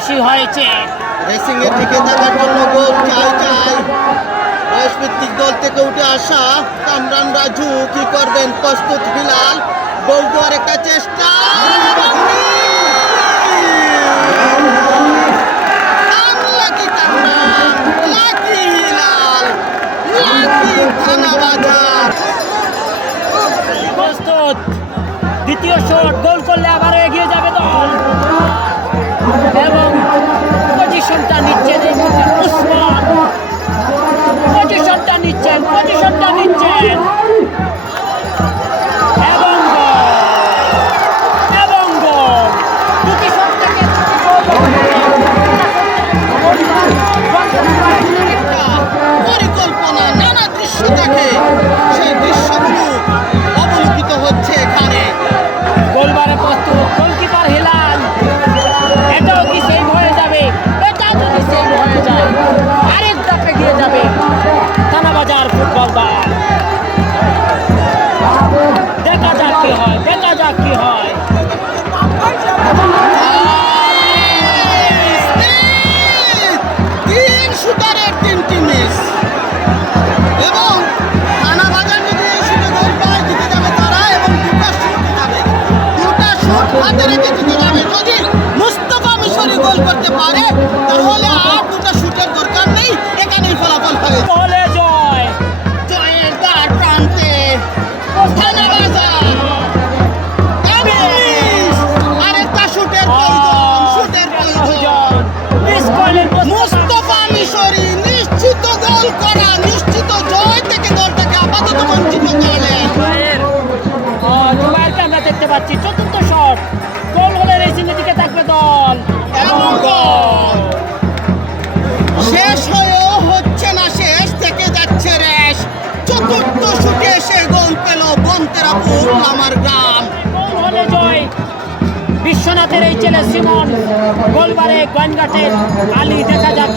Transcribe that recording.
বাসি হয়েছে। রেসিং এর দিকে যাওয়ার জন্য গোল চাই চাই। বয়সভিত্তিক দল থেকে উঠে আসা কামরান রাজু কি করবেন প্রস্তুত হিলাল গোল দেওয়ার একটা চেষ্টা। দ্বিতীয় শট গোল করলে আবার এগিয়ে যাবে দল। এবং করা নিশ্চিত জয় থেকে দলটাকে আপাতত বঞ্চিত করলেন আমরা দেখতে পাচ্ছি। চতুর্থ শট। গোল হলে রেসিংয়ের দিকে থাকবে দল। এবং গোল। শেষ হয়েও হচ্ছে না শেষ থেকে যাচ্ছে রেশ। চতুর্থ শুটে এসে গোল পেল বন্তেরাপুর আমার গ্রাম। গোল হলে জয়। বিশ্বনাথের এই ছেলে সিমন। গোলবারে গয়নঘাটের আলী দেখা যাক